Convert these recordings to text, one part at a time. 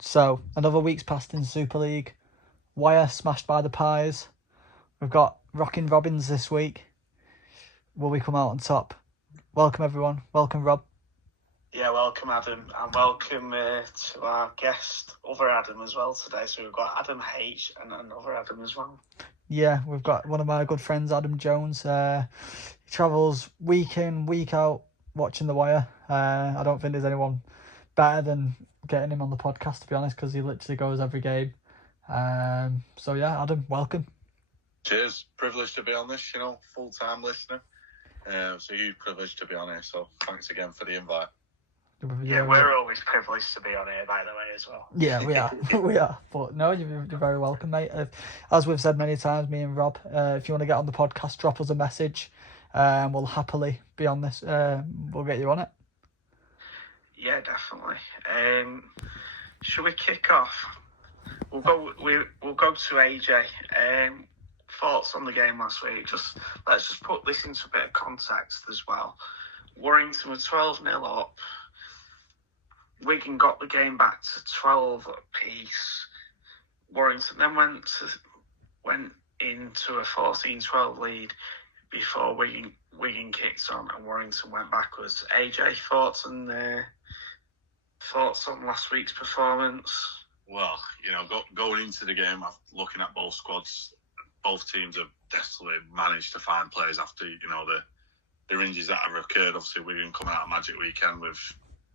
So, another week's passed in Super League. Wire smashed by the Pies. We've got Rocking Robins this week. Will we come out on top? Welcome, everyone. Welcome, Rob. Yeah, welcome, Adam. And welcome to our guest, other Adam, as well today. So we've got Adam H and another Adam as well. Yeah, we've got one of my good friends, Adam Jones. He travels week in, week out, watching The Wire. I don't think there's anyone better than getting him on the podcast, to be honest, because he literally goes every game. So yeah, Adam, welcome. Cheers. Privileged to be on this, full-time listener. It's a huge privilege to be on here, so thanks again for the invite. Yeah, we're always privileged to be on here, by the way, as well. Yeah, we are. We are. But no, you're very welcome, mate. As we've said many times, me and Rob, if you want to get on the podcast, drop us a message. We'll happily be on this. We'll get you on it. Yeah, definitely. Should we kick off? We'll go to AJ. Thoughts on the game last week? Let's just put this into a bit of context as well. Warrington were 12-0 up. Wigan got the game back to 12 apiece. Warrington then went into a 14-12 lead before Wigan kicked on and Warrington went backwards. AJ, thoughts on last week's performance? Well, going into the game, looking at both squads, both teams have desperately managed to find players after, the injuries that have occurred. Obviously, Wigan coming out of Magic Weekend with,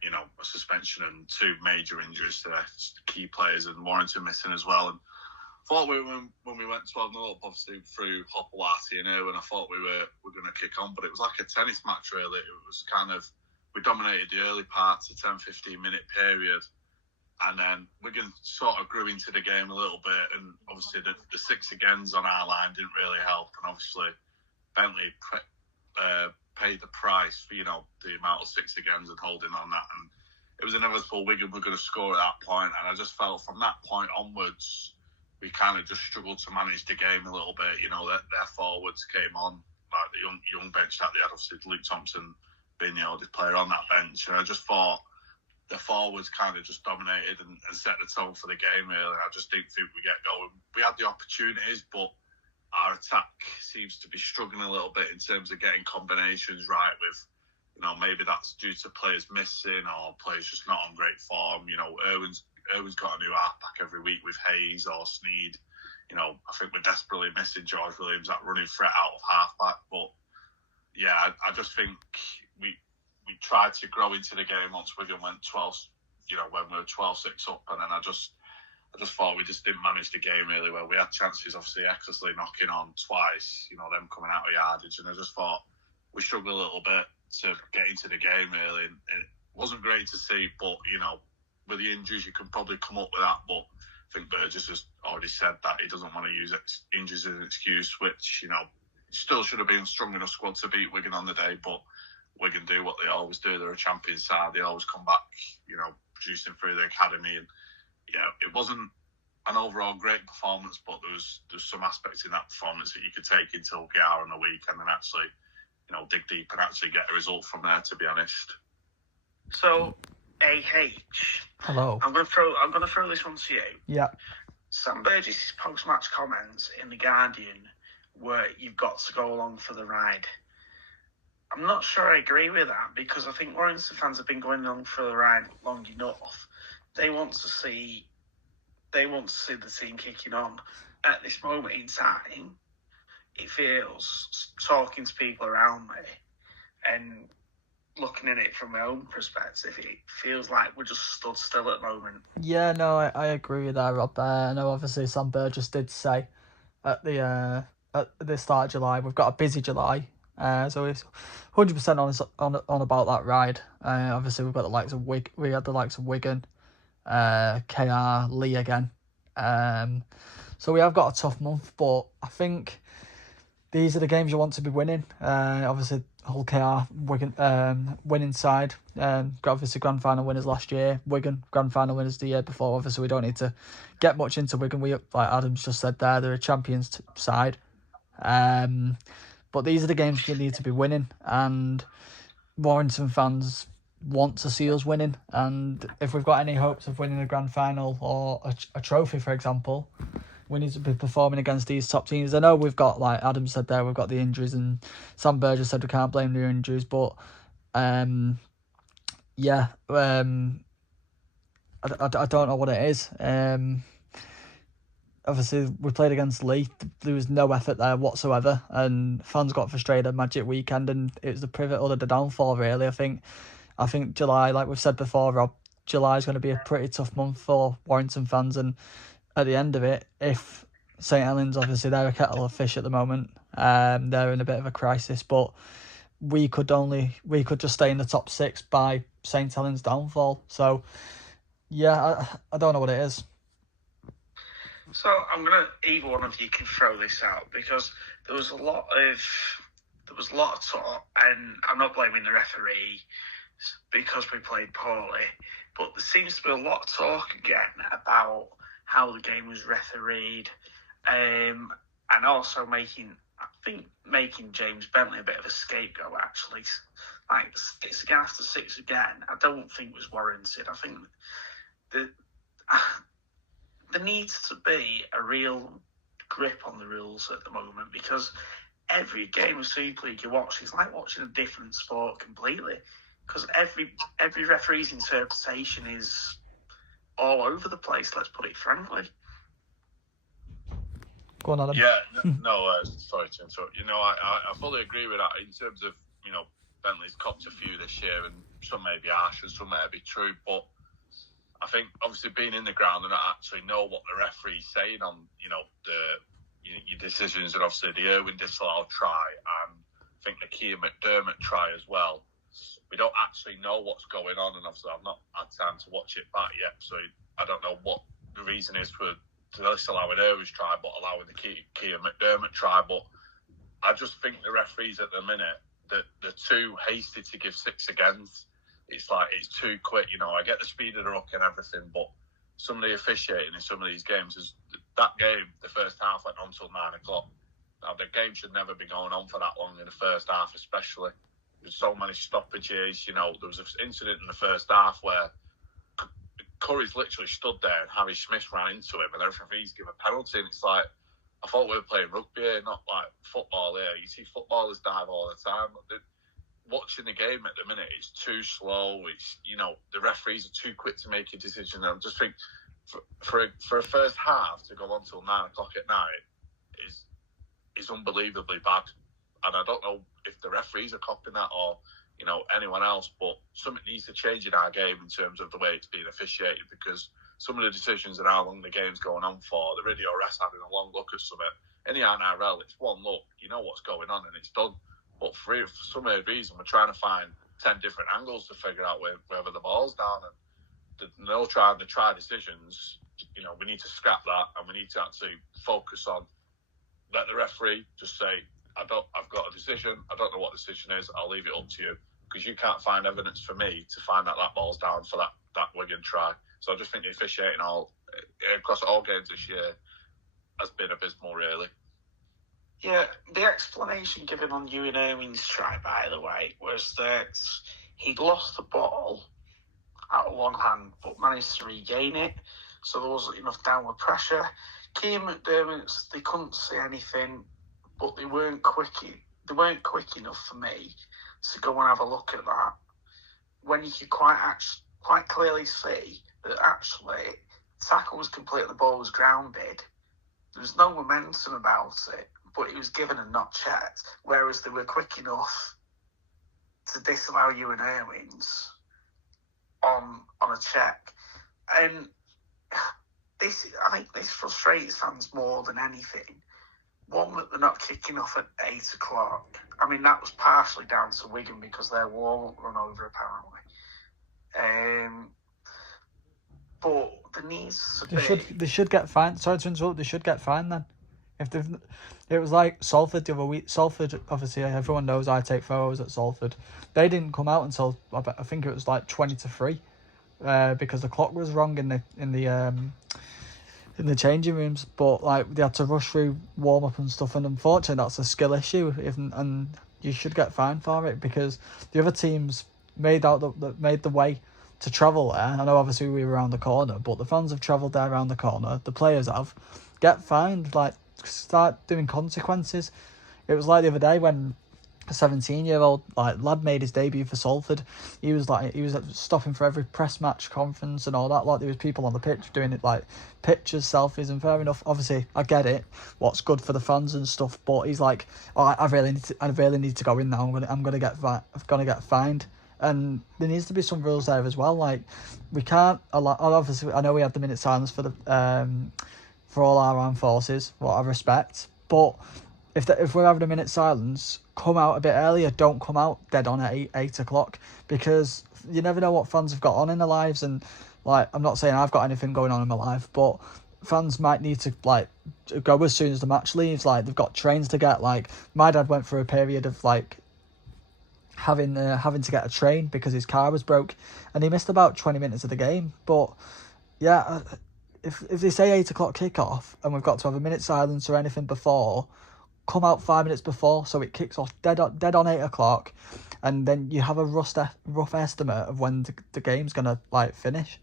a suspension and two major injuries to their key players, and Warrington missing as well. And thought when we went 12-0 up, obviously through Hopewati and Irwin, I thought we were going to kick on, but it was like a tennis match really. It was kind of, we dominated the early parts, the 10-15 minute period, and then Wigan sort of grew into the game a little bit, and obviously the six agains on our line didn't really help, and obviously Bentley paid the price for, the amount of six agains and holding on that, and it was inevitable Wigan were going to score at that point, and I just felt from that point onwards, we kind of just struggled to manage the game a little bit. Their forwards came on, like the young bench that they had, obviously Luke Thompson being the oldest player on that bench, and I just thought the forwards kind of just dominated and set the tone for the game, really. I just didn't think we get going. We had the opportunities, but our attack seems to be struggling a little bit in terms of getting combinations right with, maybe that's due to players missing or players just not on great form. Irwin's got a new halfback every week with Hayes or Sneed. I think we're desperately missing George Williams, that running threat out of halfback. But yeah, I just think we tried to grow into the game once Wigan went 12, when we were 12-6 up, and then I just thought we just didn't manage the game really well. We had chances, obviously, Eckersley knocking on twice, them coming out of yardage, and I just thought we struggled a little bit to get into the game really. And it wasn't great to see, but, with the injuries, you can probably come up with that. But I think Burgess has already said that he doesn't want to use injuries as an excuse, which, still should have been a strong enough squad to beat Wigan on the day, but Wigan do what they always do. They're a champion side. They always come back, producing through the academy. And yeah, it wasn't an overall great performance, but there's some aspects in that performance that you could take into OKR on the weekend and actually, dig deep and actually get a result from there, to be honest. So, AH. Hello. I'm gonna throw this one to you. Yeah. Sam Burgess' post-match comments in The Guardian were, "You've got to go along for the ride." I'm not sure I agree with that, because I think Warrington fans have been going along for the ride long enough. They want to see the team kicking on. At this moment in time, it feels, talking to people around me and looking at it from my own perspective, it feels like we're just stood still at the moment. Yeah, no, I agree with that, Rob. I know obviously Sam Burgess did say at the start of July, we've got a busy July. So it's 100% on about that ride. Obviously we've got the likes of we had the likes of Wigan, KR, Lee again. So we have got a tough month, but I think these are the games you want to be winning. Obviously, Hull KR, Wigan, winning side. Obviously, grand final winners last year. Wigan, grand final winners the year before. Obviously, we don't need to get much into Wigan. Like Adam's just said there, they're a champions side. But these are the games you need to be winning. And Warrington fans want to see us winning, and if we've got any hopes of winning a grand final or a trophy, for example, we need to be performing against these top teams. I know we've got, like Adam said there, we've got the injuries, and Sam Burgess said we can't blame the injuries, but I don't know what it is. Obviously, we played against Leith. There was no effort there whatsoever, and fans got frustrated at Magic Weekend, and it was the pivot or the downfall, really. I think July, like we've said before, Rob, July is going to be a pretty tough month for Warrington fans, and at the end of it, if St Helens, obviously, they're a kettle of fish at the moment, they're in a bit of a crisis, but we could just stay in the top 6 by St Helens' downfall. So, yeah, I don't know what it is. So I'm gonna, either one of you can throw this out, because there was a lot of talk, and I'm not blaming the referee because we played poorly, but there seems to be a lot of talk again about how the game was refereed, and also making James Bentley a bit of a scapegoat. Actually, like 6 again after 6 again, I don't think was warranted. I think there needs to be a real grip on the rules at the moment, because every game of Super League you watch is like watching a different sport completely, because every referee's interpretation is all over the place, let's put it frankly. Go on, Adam. Yeah, sorry to interrupt. I fully agree with that in terms of, Bentley's copped a few this year, and some may be harsh and some may be true, but I think obviously being in the ground and not actually know what the referee's saying on, your decisions, and obviously the Irwin disallowed try, and I think the Keir McDermott try as well. We don't actually know what's going on, and obviously I've not had time to watch it back yet, so I don't know what the reason is for disallowing Irwin's try but allowing the Keir McDermott try. But I just think the referees at the minute, that they're too hasty to give 6 against. It's like, it's too quick. I get the speed of the ruck and everything, but some of the officiating in some of these games, that game, the first half went on till 9 o'clock. Now, the game should never be going on for that long in the first half, especially. There's so many stoppages. There was an incident in the first half where Curry's literally stood there and Harry Smith ran into him, and the referees give a penalty, and it's like, I thought we were playing rugby here, not like football here. You see footballers dive all the time. Watching the game at the minute, it's too slow. It's, the referees are too quick to make a decision. I just think for a first half to go on till 9 o'clock at night is unbelievably bad. And I don't know if the referees are copying that or, anyone else, but something needs to change in our game in terms of the way it's being officiated, because some of the decisions and how long the game's going on for, the radio refs having a long look at something. In the NRL, it's one look, you know what's going on and it's done. But for some weird reason, we're trying to find 10 different angles to figure out whether the ball's down, and no try decisions. We need to scrap that, and we need to actually focus on, let the referee just say, I've got a decision, I don't know what the decision is, I'll leave it up to you, because you can't find evidence for me to find that ball's down for that Wigan try. So I just think the officiating across all games this year has been abysmal, really. Yeah, the explanation given on Ewan Irwin's try, by the way, was that he'd lost the ball out of one hand but managed to regain it, so there wasn't enough downward pressure. Keir McDermott's, they couldn't see anything, but they weren't quick enough for me to go and have a look at that, when you could quite clearly see that actually the tackle was complete and the ball was grounded. There was no momentum about it, but it was given and not checked, whereas they were quick enough to disallow Ewan Irwin's on a check. And I think this frustrates fans more than anything. One, that they're not kicking off at 8 o'clock. I mean, that was partially down to Wigan because their warm-up run over, apparently. But there needs to be... They should get fined. Sorry to interrupt. They should get fined then. It was like Salford the other week. Salford, obviously, everyone knows I take photos at Salford. They didn't come out until I think it was like 20-3, because the clock was wrong in the changing rooms. But like they had to rush through warm up and stuff, and unfortunately that's a skill issue. And you should get fined for it, because the other teams made the way to travel there. I know obviously we were around the corner, but the fans have travelled there around the corner. The players have get fined, like start doing consequences. It was like the other day when a 17-year-old lad made his debut for Salford. He was stopping for every press match conference and all that. Like there was people on the pitch doing it, like pictures, selfies, and fair enough. Obviously, I get it. What's good for the fans and stuff, but he's like, oh, I really need to go in now. I'm gonna get fined. And there needs to be some rules there as well. Like we can't obviously I know we had the minute silence for all our armed forces, what I respect, but if we're having a minute silence, come out a bit earlier. Don't come out dead on at 8 o'clock, because you never know what fans have got on in their lives. And like, I'm not saying I've got anything going on in my life, but fans might need to like go as soon as the match leaves. Like they've got trains to get. Like my dad went through a period of like having to get a train because his car was broke, and he missed about 20 minutes of the game. But yeah, if they say 8 o'clock kickoff and we've got to have a minute silence or anything before, come out 5 minutes before so it kicks off dead on 8 o'clock, and then you have a rough estimate of when the game's gonna like finish.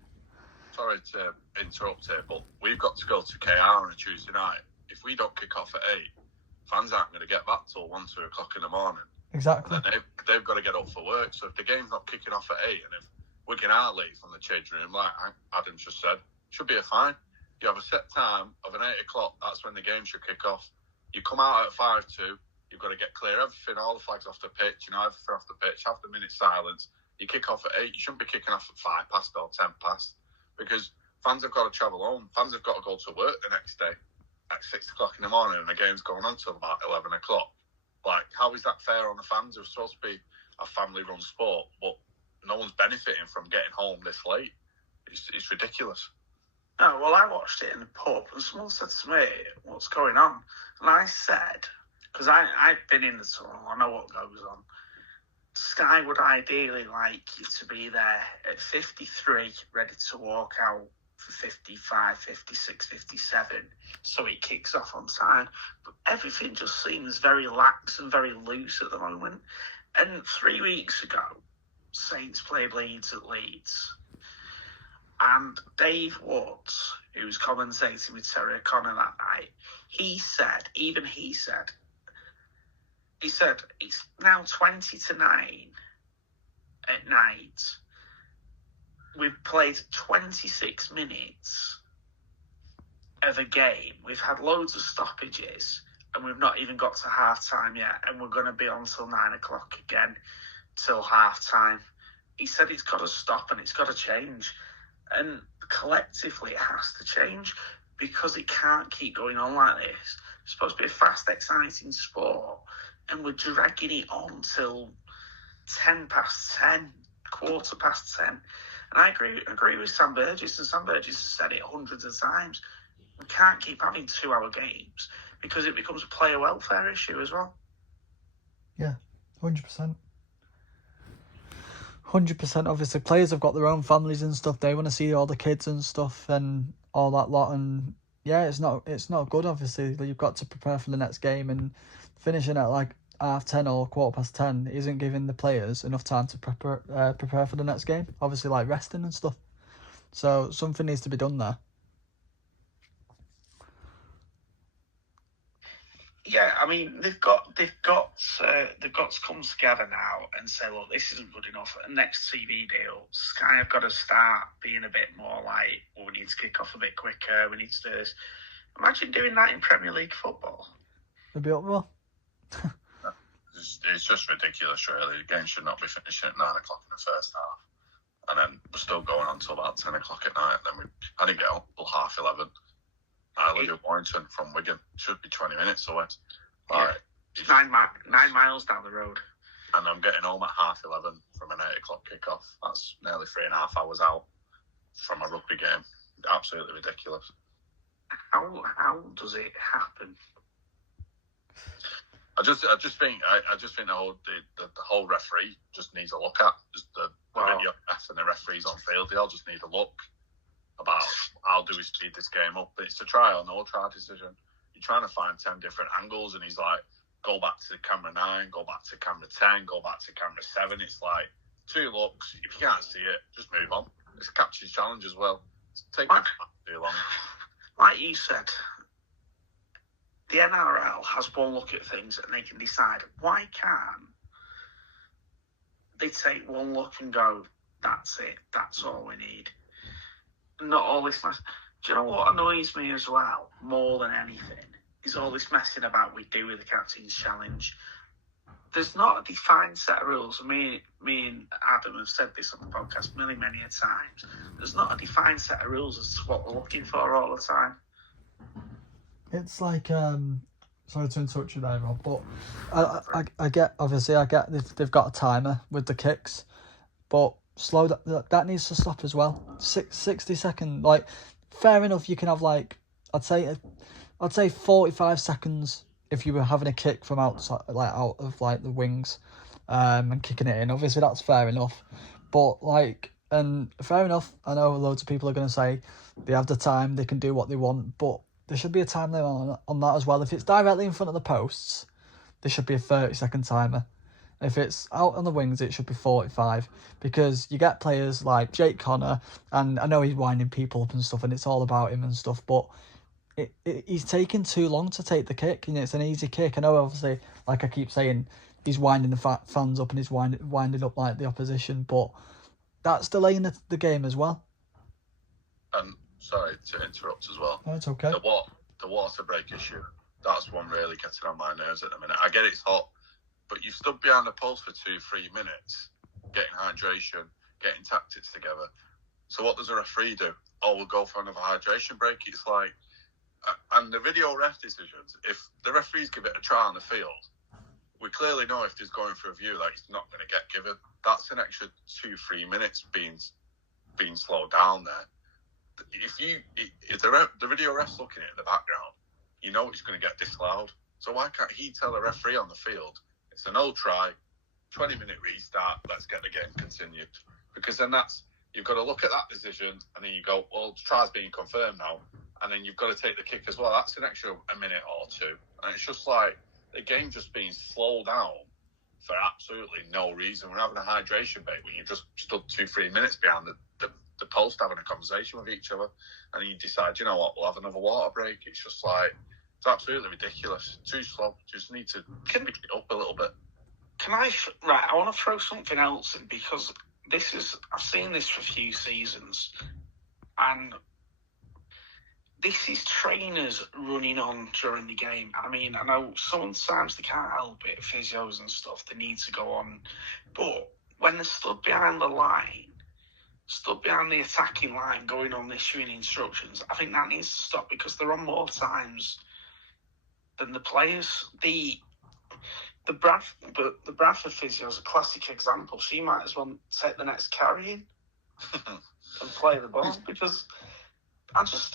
Sorry to interrupt here, but we've got to go to KR on a Tuesday night. If we don't kick off at 8, fans aren't going to get back till 1, 2 o'clock in the morning. Exactly. And then they've got to get up for work. So if the game's not kicking off at 8, and if Wigan are late from the changing room, like Adam just said, should be a fine. You have a set time of an 8 o'clock. That's when the game should kick off. You come out at 5-2. You've got to get clear everything, all the flags off the pitch, everything off the pitch. Have the minute silence. You kick off at 8. You shouldn't be kicking off at 5 past or 10 past, because fans have got to travel home. Fans have got to go to work the next day at 6 o'clock in the morning, and the game's going on till about 11 o'clock. Like, how is that fair on the fans? It's supposed to be a family-run sport, but no one's benefiting from getting home this late. It's ridiculous. No, well, I watched it in the pub, and someone said to me, "What's going on?" And I said, because I've been in the tunnel, I know what goes on. Sky would ideally like you to be there at 53, ready to walk out for 55, 56, 57, so it kicks off on time. But everything just seems very lax and very loose at the moment. And 3 weeks ago, Saints played Leeds at Leeds. And Dave Watts, who was commentating with Terry O'Connor that night, he said, it's now 20-9 at night. We've played 26 minutes of a game. We've had loads of stoppages, and we've not even got to half-time yet, and we're going to be on till 9 o'clock again, till half-time. He said it's got to stop and it's got to change. And collectively, it has to change, because it can't keep going on like this. It's supposed to be a fast, exciting sport, and we're dragging it on till 10 past 10, quarter past 10. And I agree with Sam Burgess, and Sam Burgess has said it hundreds of times. We can't keep having 2-hour games, because it becomes a player welfare issue as well. Yeah, 100%. 100%. Obviously, players have got their own families and stuff. They want to see all the kids and stuff and all that lot. And yeah, it's not good. Obviously, you've got to prepare for the next game, and finishing at like 10:30 or 10:15 isn't giving the players enough time to prepare for the next game. Obviously, like resting and stuff. So something needs to be done there. Yeah, I mean, they've got to come together now and say, look, this isn't good enough. And next TV deal, Sky have got to start being a bit more like, well, we need to kick off a bit quicker. We need to do this. Imagine doing that in Premier League football. It'd be up well. It's just ridiculous, really. The game should not be finishing at 9 o'clock in the first half, and then we're still going on till about 10 o'clock at night. And then I didn't get up till 11:30. I live in Warrington from Wigan. Should be 20 minutes away. It's 9 miles down the road. And I'm getting home at 11:30 from an 8 o'clock kickoff. That's nearly 3.5 hours out from a rugby game. Absolutely ridiculous. How does it happen? I just think the whole referee just needs a look at. Just the video ref and the referees on field. They all just need a look about how do we speed this game up. It's a try or no try decision. You're trying to find 10 different angles, and he's like, go back to camera 9, go back to camera 10, go back to camera 7. It's like 2 looks. If you can't see it, just move on. It's a captain's challenge as well. It's taking too long. Like you said, the NRL has one look at things and they can decide. Why can't they take one look and go, that's it, that's all we need? Not all this mess. Do you know what annoys me as well, more than anything, is all this messing about we do with the captain's challenge. There's not a defined set of rules. Me and Adam have said this on the podcast many a times. There's not a defined set of rules as to what we're looking for all the time. It's like, sorry to interrupt you there, Rob, but I get they've got a timer with the kicks, but slow that needs to stop as well. 60 second, like, fair enough. You can have like, I'd say 45 seconds if you were having a kick from outside, like out of like the wings, and kicking it in. Obviously, that's fair enough. But like, and fair enough. I know loads of people are going to say they have the time, they can do what they want, but there should be a time limit on that as well. If it's directly in front of the posts, there should be a 30-second timer. If it's out on the wings, it should be 45, because you get players like Jake Connor, and I know he's winding people up and stuff, and it's all about him and stuff, but he's taking too long to take the kick, and it's an easy kick. I know, obviously, like I keep saying, he's winding the fans up and he's winding up like the opposition, but that's delaying the game as well. And sorry to interrupt as well. No, it's okay. The water break issue, that's one really getting on my nerves at the minute. I get it's hot, but you've stood behind the post for 2-3 minutes, getting hydration, getting tactics together. So what does a referee do? Oh, we'll go for another hydration break. It's like, and the video ref decisions, if the referees give it a try on the field, we clearly know if there's going for a view that it's not going to get given. That's an extra 2-3 minutes being slowed down there. If the video ref's looking at it in the background, you know it's going to get disallowed. So why can't he tell the referee on the field, it's a no try, 20-minute restart, let's get the game continued? Because then you've got to look at that decision, and then you go, well, the try's being confirmed now, and then you've got to take the kick as well. That's an extra minute or two. And it's just like the game just being slowed down for absolutely no reason. We're having a hydration break when you just stood 2-3 minutes behind the post having a conversation with each other, and you decide, you know what, we'll have another water break. It's just like, it's absolutely ridiculous. Too slow. Just need to pick it up a little bit. I want to throw something else in, because I've seen this for a few seasons, and this is trainers running on during the game. I mean, I know sometimes they can't help it, physios and stuff, they need to go on. But when they're stood behind the line, stood behind the attacking line, going on issuing instructions, I think that needs to stop, because they're on more times than the players. The Bradford physio is a classic example. She might as well take the next carry in and play the ball, because I just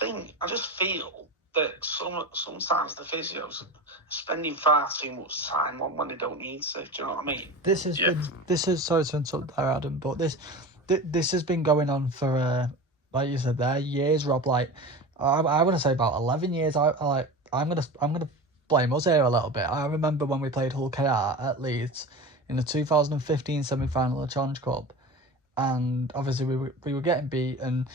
feel that sometimes the physios are spending far too much time on when they don't need to. Do you know what I mean? This is sorry to interrupt there, Adam, but this has been going on for like you said there, years, Rob. Like I want to say about 11 years. I'm gonna blame us here a little bit. I remember when we played Hull KR at Leeds in the 2015 semi-final of the Challenge Cup, and obviously we were getting beat, and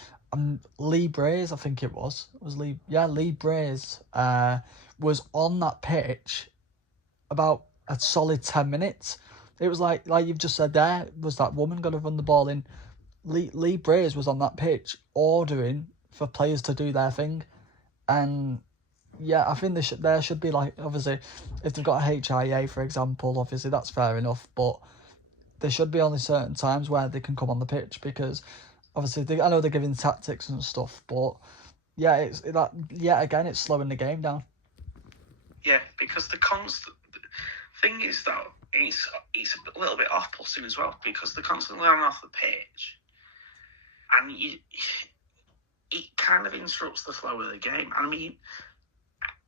Lee Braze, I think it was Lee. Yeah, Lee Braze was on that pitch about a solid 10 minutes. It was like you've just said there, was that woman going to run the ball in? Lee Braze was on that pitch ordering for players to do their thing. And yeah, I think there should be, like, obviously, if they've got a HIA, for example, obviously that's fair enough, but there should be only certain times where they can come on the pitch, because obviously I know they're giving tactics and stuff, but yeah, it's slowing the game down. Yeah, because the constant thing is that it's a little bit off-putting as well, because they're constantly on and off the pitch, and it kind of interrupts the flow of the game. I mean,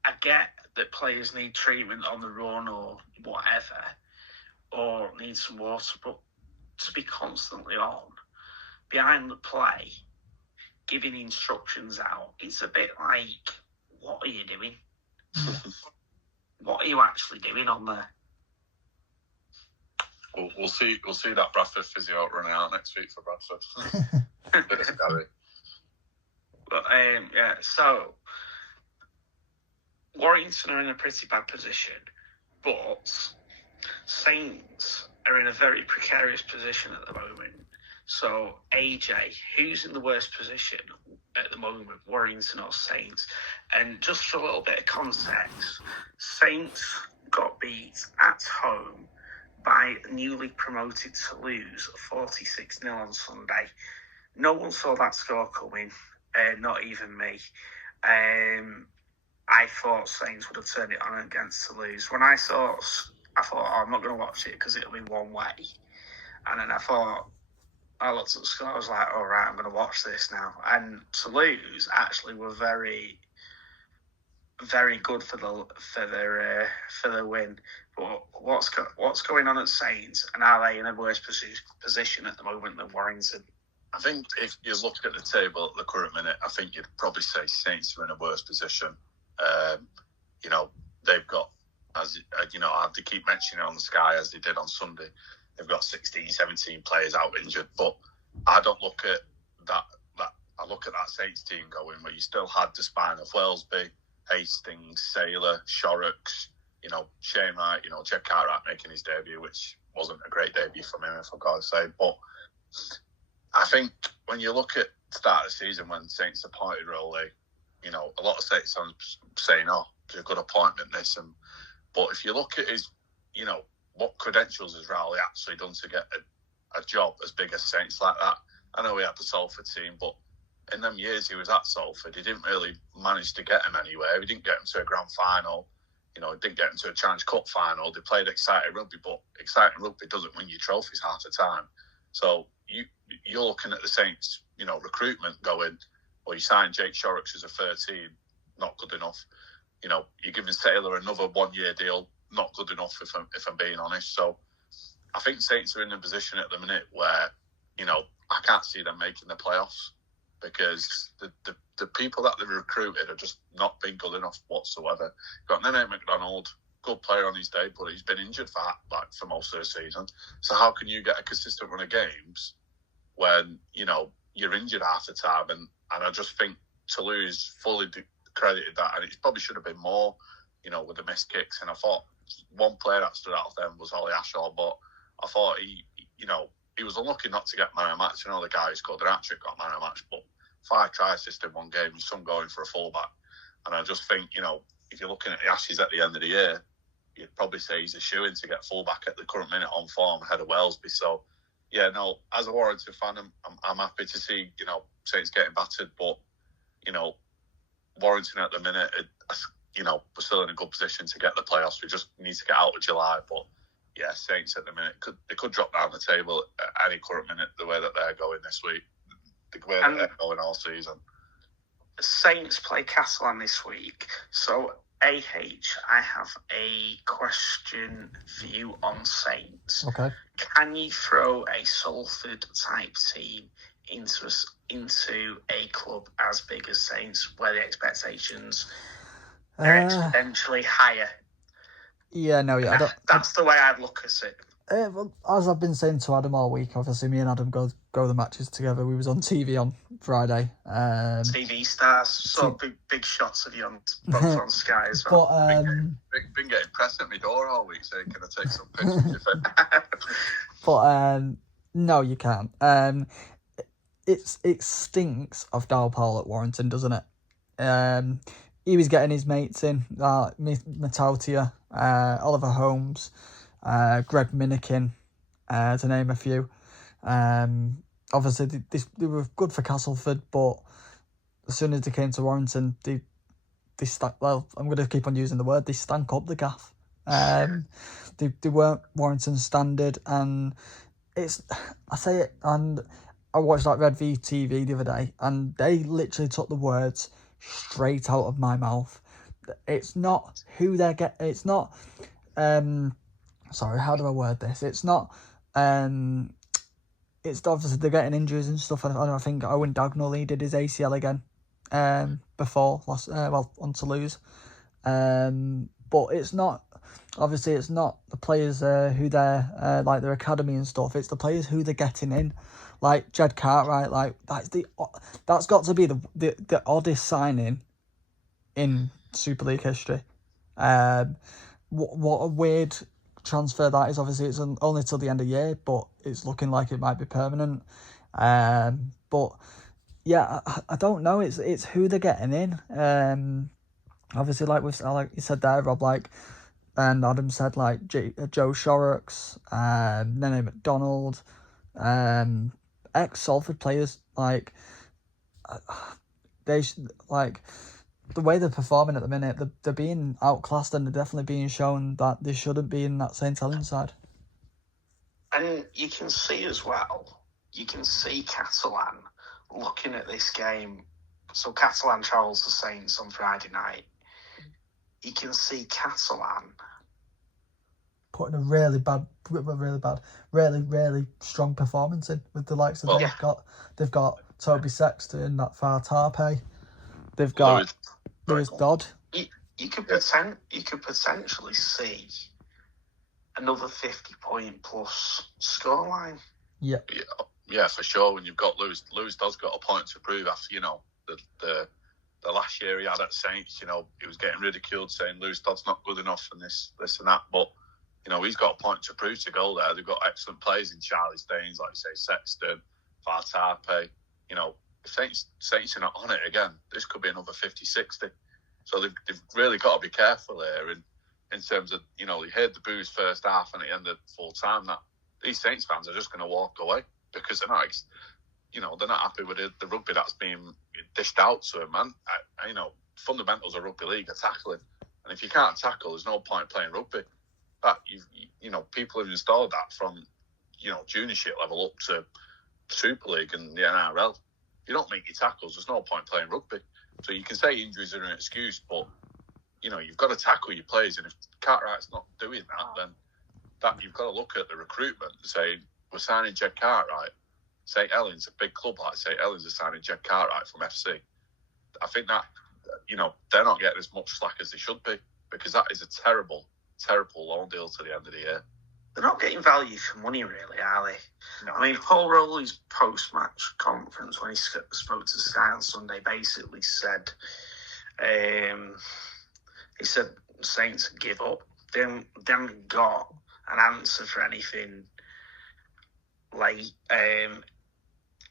I get that players need treatment on the run or whatever, or need some water, but to be constantly on behind the play, giving instructions out, it's a bit like, what are you doing? What are you actually doing on there? We'll see that Bradford physio running out next week for Bradford. Bit of scary. But so Warrington are in a pretty bad position, but Saints are in a very precarious position at the moment. So AJ, who's in the worst position at the moment, Warrington or Saints? And just for a little bit of context, Saints got beat at home by newly promoted Toulouse 46-0 on Sunday. No one saw that score coming, not even me. I thought Saints would have turned it on against Toulouse. When I thought, I'm not going to watch it because it'll be one way. And then I looked at the score, I was like, all right, I'm going to watch this now. And Toulouse actually were very, very good for their win. But what's going on at Saints, and are they in a worse position at the moment than Warrington? I think if you look at the table at the current minute, I think you'd probably say Saints are in a worse position. They've got, as you know, I have to keep mentioning it on the Sky as they did on Sunday. They've got 16, 17 players out injured, but I don't look at that. I look at that Saints team going where you still had the spine of Wellesby, Hastings, Saylor, Shorrocks, Shane Wright, Jed Cartwright making his debut, which wasn't a great debut for him, if I've got to say. But I think when you look at the start of the season when Saints appointed Rowley, a lot of Saints fans saying, "Oh, it's a good appointment." But if you look at his, what credentials has Rowley actually done to get a job as big as Saints like that? I know he had the Salford team, but in them years he was at Salford, he didn't really manage to get him anywhere. He didn't get him to a grand final. He didn't get him to a Challenge Cup final. They played exciting rugby, but exciting rugby doesn't win you trophies half the time. So you're looking at the Saints, recruitment going, well, you signed Jake Shorrocks as a 13, not good enough. You're giving Saylor another 1-year deal, not good enough if I'm being honest. So I think Saints are in a position at the minute where, I can't see them making the playoffs because the people that they've recruited are just not been good enough whatsoever. You've got Nene McDonald, good player on his day, but he's been injured for most of the season. So how can you get a consistent run of games when, you're injured half the time? And I just think Toulouse fully credited that, and it probably should have been more, with the missed kicks. And I thought one player that stood out of them was Ollie Ashaw, but I thought he was unlucky not to get man of the match. The guy who scored the hat-trick got man of the match, but 5 try assists in one game, his son going for a fullback. And I just think, if you're looking at the Ashes at the end of the year, you'd probably say he's a shoo-in to get fullback at the current minute on form ahead of Wellesby. So, yeah, no, as a Warrington fan, I'm happy to see, Saints getting battered, but, Warrington at the minute, we're still in a good position to get the playoffs. We just need to get out of July, but yeah, Saints at the minute they could drop down the table at any current minute the way that they're going this week, the way that they're going all season. Saints play Catalan this week, so I have a question for you on Saints. Okay. Can you throw a Salford type team into a club as big as Saints, where the expectations are exponentially higher? Yeah, no, yeah. That's the way I'd look at it. Well, as I've been saying to Adam all week, obviously me and Adam go the matches together. We was on TV on Friday. TV stars, so big shots of you on both on Sky as well. But been getting press at my door all week saying, "Can I take some pictures?" But no, you can't. It stinks of Dal Paul at Warrington, doesn't it? He was getting his mates in, Matautia, Oliver Holmes, Greg Minikin, to name a few. Obviously, they were good for Castleford, but as soon as they came to Warrington, they stank. Well, I'm going to keep on using the word. They stank up the gaff. They weren't Warrington standard, and I say it, and I watched that Red V TV the other day, and they literally took the words straight out of my mouth. It's not who they're getting. It's not. Sorry, how do I word this? It's not. It's obviously they're getting injuries and stuff. I think Owen Dagnall, he did his ACL again. Before on Toulouse. But but it's not. Obviously, it's not the players who they're like their academy and stuff. It's the players who they're getting in, like Jed Cartwright. Like that's got to be the oddest signing in Super League history. What a weird transfer that is. Obviously, it's only till the end of the year, but it's looking like it might be permanent. But yeah, I don't know. It's who they're getting in. Obviously, like you said there, Rob, like, and Adam said, like Joe Shorrocks, Nene McDonald, ex-Salford players, like like the way they're performing at the minute, they're being outclassed and they're definitely being shown that they shouldn't be in that St Helens side. And you can see as well, Catalan looking at this game. So Catalan travels to Saints on Friday night. You can see Catalan putting a really strong performance in with the likes of they've got Toby Sexton, that far Tarpe, they've got Lewis Dodd. You could potentially see another 50-point plus scoreline. Yeah, for sure. When you've got Lewis Dodd's got a point to prove after the last year he had at Saints. He was getting ridiculed saying Lewis Dodd's not good enough and this and that, but he's got a point to prove to go there. They've got excellent players in Charlie Staines, like you say, Sexton, Vartarpe. If Saints are not on it again, this could be another 50-60. So they've really got to be careful here. And in terms of, you heard the boos first half and at the end of full time, that these Saints fans are just going to walk away because they're not happy with the rugby that's being dished out to them, man. Fundamentals of rugby league are tackling. And if you can't tackle, there's no point playing rugby. That people have installed that from juniorship level up to Super League and the NRL. If you don't make your tackles, there's no point playing rugby. So you can say injuries are an excuse, but you've got to tackle your players. And if Cartwright's not doing that, then you've got to look at the recruitment and say we're signing Jed Cartwright. St Helens, a big club like St Helens, are signing Jed Cartwright from FC. I think that they're not getting as much slack as they should be because that is a terrible loan deal to the end of the year. They're not getting value for money, really, are they? No. I mean, Paul Rowley's post-match conference when he spoke to Sky on Sunday basically said, he said Saints give up. They haven't got an answer for anything like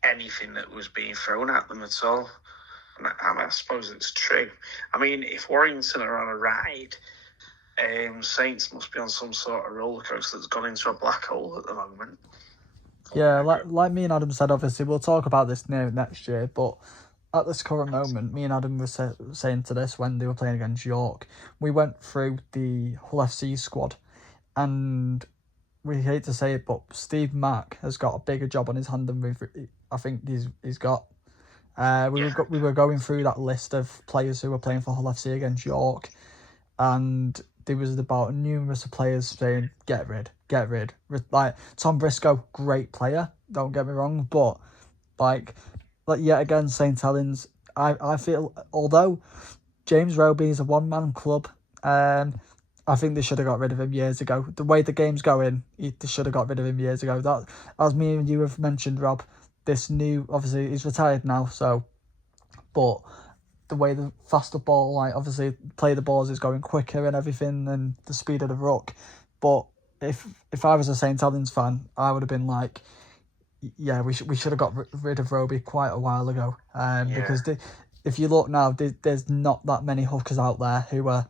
anything that was being thrown at them at all. And I suppose it's true. I mean, if Warrington are on a ride, Saints must be on some sort of roller coaster that's gone into a black hole at the moment. Yeah, like me and Adam said, obviously we'll talk about this next year, but at this current moment, me and Adam were saying to this when they were playing against York, we went through the Hull FC squad, and we hate to say it, but Steve Mack has got a bigger job on his hand than I think he's got. We were going through that list of players who were playing for Hull FC against York, and there was about numerous players saying get rid. Like Tom Briscoe, great player, don't get me wrong, but like yet again, St Helens, I feel, although James Roby is a one-man club, I think they should have got rid of him years ago. The way the game's going, they should have got rid of him years ago. That, as me and you have mentioned, Rob, this new, obviously he's retired now, so, but the way the faster ball, like obviously play the balls is going quicker and everything, and the speed of the ruck. But if I was a St Helens fan, I would have been like, yeah, we should have got rid of Roby quite a while ago. Because if you look now, there's not that many hookers out there who are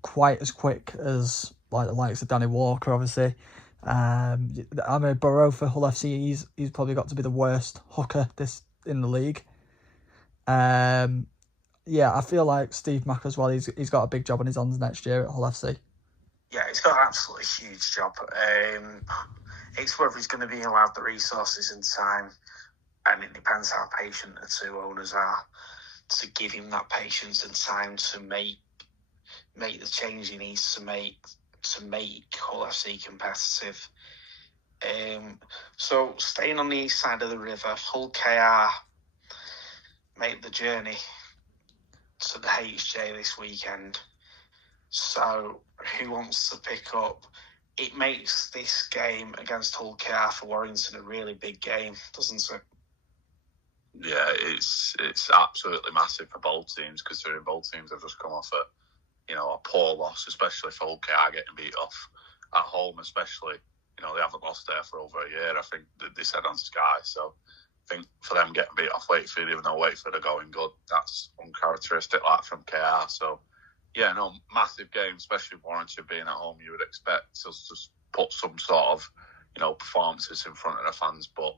quite as quick as like the likes of Danny Walker, obviously. I mean, Burrow for Hull FC, he's probably got to be the worst hooker in the league. Yeah, I feel like Steve Mack as well, he's got a big job on his hands next year at Hull FC. Yeah, he's got an absolutely huge job. It's whether he's going to be allowed the resources and time, and it depends how patient the two owners are to give him that patience and time to make the change he needs to make Hull FC competitive. So staying on the east side of the river, Hull KR make the journey to the HJ this weekend. So who wants to pick up? It makes this game against Hull KR for Warrington a really big game, doesn't it? Yeah, it's absolutely massive for both teams, considering both teams have just come off a poor loss, especially for Hull KR getting beat off at home, especially. They haven't lost there for over a year, I think they said on Sky. So I think for them getting beat off Wakefield, even though Wakefield are going good, that's uncharacteristic like from KR. So, yeah, no, massive game, especially Warrington being at home. You would expect us to put some sort of, performances in front of the fans. But,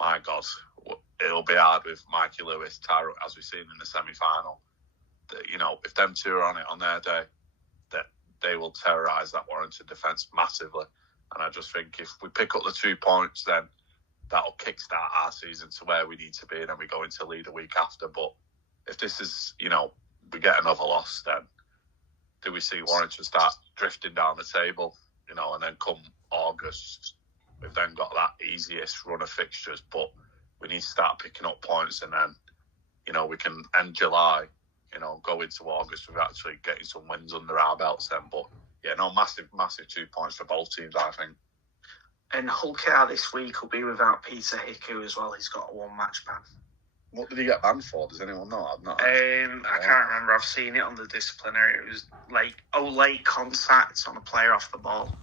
my God, it'll be hard with Mikey Lewis, Tyrell, as we've seen in the semi-final. If them two are on it on their day, that they will terrorise that Warrington defence massively. And I just think if we pick up the 2 points, then that'll kickstart our season to where we need to be, and then we go into lead a week after. But if this is, we get another loss, then do we see Warrington start drifting down the table, and then come August, we've then got that easiest run of fixtures, but we need to start picking up points, and then, we can end July, go into August with actually getting some wins under our belts then. But yeah, no, massive 2 points for both teams, I think. And Hull KR this week will be without Peter Hiku as well. He's got a 1-match ban. What did he get banned for? Does anyone know? I've not. I can't remember. I've seen it on the disciplinary. It was late contact on a player off the ball.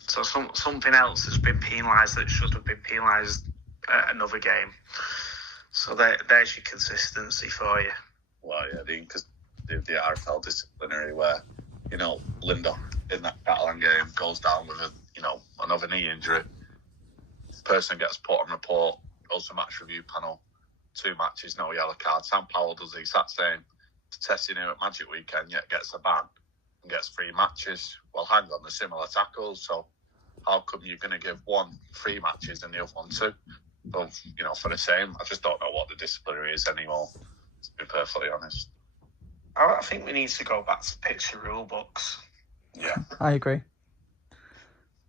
So something else has been penalised that should have been penalised at another game. So there's your consistency for you. Well, yeah, because the RFL disciplinary where, Linda in that Catalan game goes down with another knee injury. Person gets put on report, goes to match review panel, 2 matches, no yellow card. Sam Powell does the exact same to testing him at Magic Weekend, yet gets a ban and gets 3 matches. Well, hang on, they're similar tackles, so how come you're going to give one 3 matches and the other one 2? So, for the same, I just don't know what the disciplinary is anymore, to be perfectly honest. I think we need to go back to picture rule books. Yeah. I agree.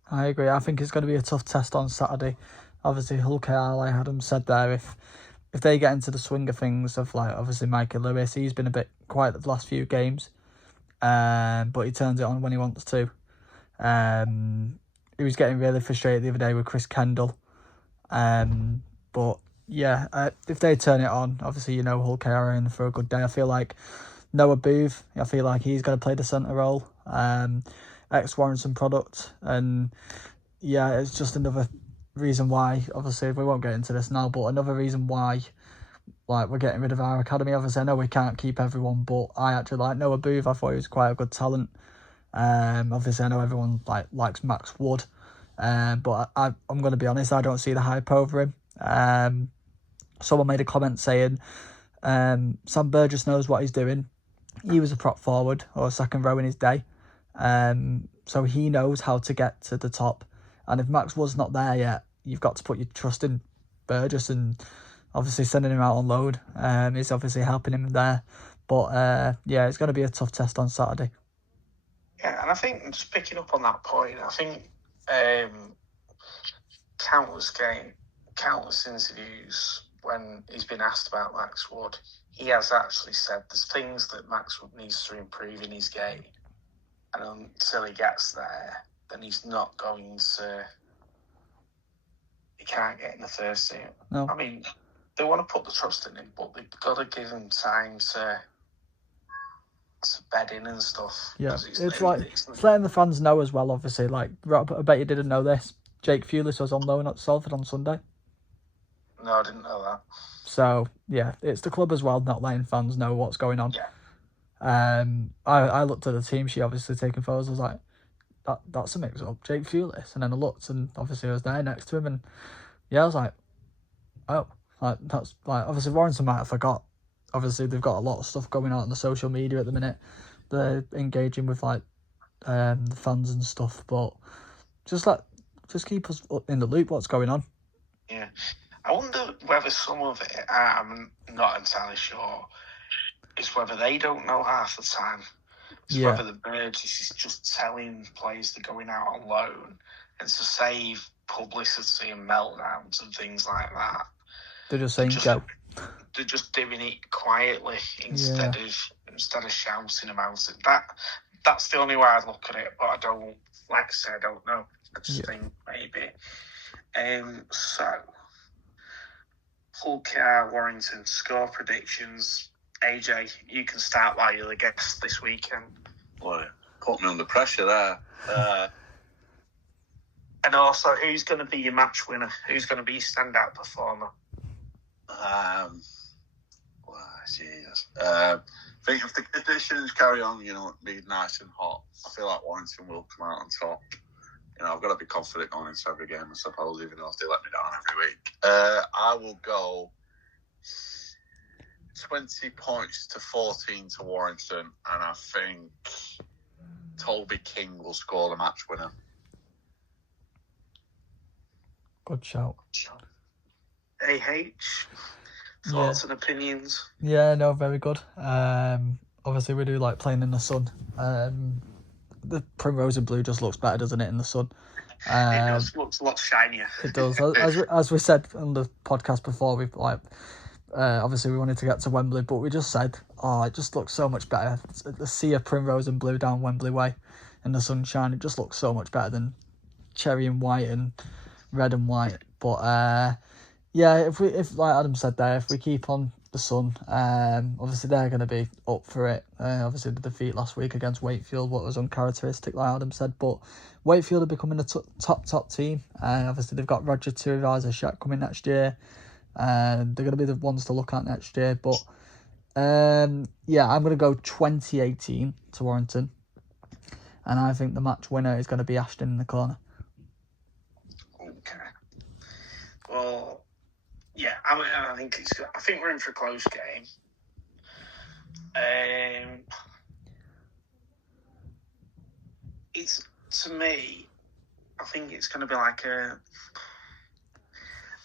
I think it's going to be a tough test on Saturday. Obviously, Hull KR, like Adam said there, if they get into the swing of things of, obviously Mikey Lewis, he's been a bit quiet the last few games, but he turns it on when he wants to. He was getting really frustrated the other day with Chris Kendall. But yeah, if they turn it on, obviously, Hull KR are in for a good day. I feel like Noah Booth, I feel like he's going to play the centre role. Ex-Warrington product. And yeah, it's just another reason why, obviously, we won't get into this now, but another reason why we're getting rid of our academy. Obviously, I know we can't keep everyone, but I actually like Noah Booth. I thought he was quite a good talent. Obviously, I know everyone likes Max Wood, but I'm going to be honest, I don't see the hype over him. Someone made a comment saying Sam Burgess knows what he's doing. He was a prop forward or a second row in his day, so he knows how to get to the top. And if Max Wood's not there yet, you've got to put your trust in Burgess, and obviously sending him out on loan is obviously helping him there. But yeah, it's going to be a tough test on Saturday. Yeah, and I think, just picking up on that point, I think countless interviews when he's been asked about Max Wood, he has actually said there's things that Max Wood needs to improve in his game, and until he gets there, then he's not going to. He can't get in the first team. No. I mean, they want to put the trust in him, but they've got to give him time to bed in and stuff. Yeah, it's letting the fans know as well, obviously. I bet you didn't know this. Jake Fulis was on loan at Salford on Sunday. No, I didn't know that. So, yeah, it's the club as well, not letting fans know what's going on. Yeah. I looked at the team sheet, obviously taking photos. I was like, that's a mix-up, Jake Fulis. And then I looked, and obviously I was there next to him. And yeah, I was like, oh, that's obviously Warrington might have forgot. Obviously, they've got a lot of stuff going on the social media at the minute. They're engaging with the fans and stuff, but just keep us in the loop. What's going on? Yeah, I wonder whether some of it, I'm not entirely sure, is whether they don't know half the time. It's whether the Burgess is just telling players they're going out on loan, and to save publicity and meltdowns and things like that. They're just saying go. They're just doing it quietly instead of shouting about it. That's the only way I look at it. But I don't, like I say, I don't know. I just think maybe. So, Hull KR Warrington score predictions. AJ, you can start while you're the guest this weekend. Boy, put me under pressure there. And also, who's going to be your match winner? Who's going to be your standout performer? Jesus. I think if the conditions carry on, be nice and hot, I feel like Warrington will come out on top. I've got to be confident going into every game, I suppose, even though they let me down every week. I will go 20 points to 14 to Warrington, and I think Toby King will score the match winner. Good shout. Thoughts and opinions? Yeah, no, very good. Obviously, we do like playing in the sun. The primrose and blue just looks better, doesn't it, in the sun? It does. Looks a lot shinier. It does. As we said on the podcast before, we've obviously we wanted to get to Wembley, but we just said, it just looks so much better. The sea of primrose and blue down Wembley Way in the sunshine, it just looks so much better than cherry and white and red and white. But if like Adam said there, if we keep on the sun, obviously they're going to be up for it. Obviously the defeat last week against Wakefield, what was uncharacteristic, like Adam said, but Wakefield are becoming a top team. Obviously they've got Roger Tuivasa-Sheck coming next year. They're going to be the ones to look at next year. But I'm going to go 2018 to Warrington, and I think the match winner is going to be Ashton in the corner. Okay. Well, yeah, I think we're in for a close game. It's, to me, I think it's going to be like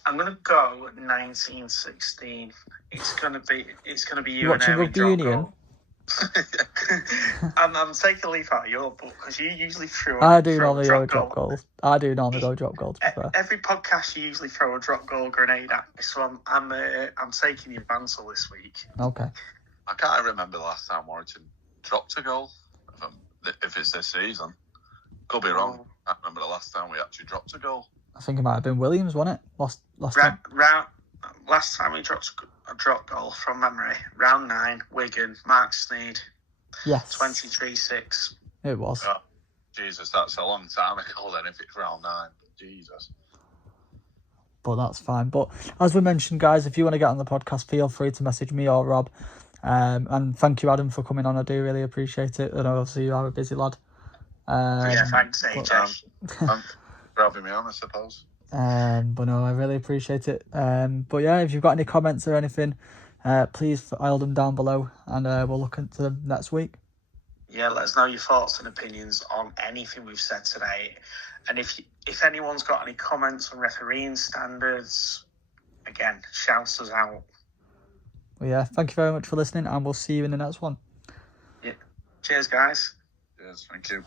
I'm going to go 1916. It's going to be you watching and Rugby Union. I'm taking a leaf out of your book because you usually throw. I do normally go drop goals. I do normally go drop goals. Every podcast you usually throw a drop goal grenade at me, so I'm taking your mantle this week. Okay. I can't remember the last time Warrington dropped a goal. If it's this season, could be wrong. I can't remember the last time we actually dropped a goal. I think it might have been Williams, wasn't it? Last time. Last time we dropped a drop goal from memory, round 9, Wigan, Mark Sneed. Yes. 23-6. It was. Oh, Jesus, that's a long time ago then if it's round 9. Jesus. But that's fine. But as we mentioned, guys, if you want to get on the podcast, feel free to message me or Rob. And thank you, Adam, for coming on. I do really appreciate it. And obviously you are a busy lad. Thanks, AJ. Thanks for having me on, I suppose. But no, I really appreciate it. But yeah, if you've got any comments or anything, please file them down below, and we'll look into them next week. Yeah, let us know your thoughts and opinions on anything we've said today. And if anyone's got any comments on refereeing standards, again, shout us out. Well, yeah, thank you very much for listening, and we'll see you in the next one. Yeah. Cheers, guys. Cheers, thank you.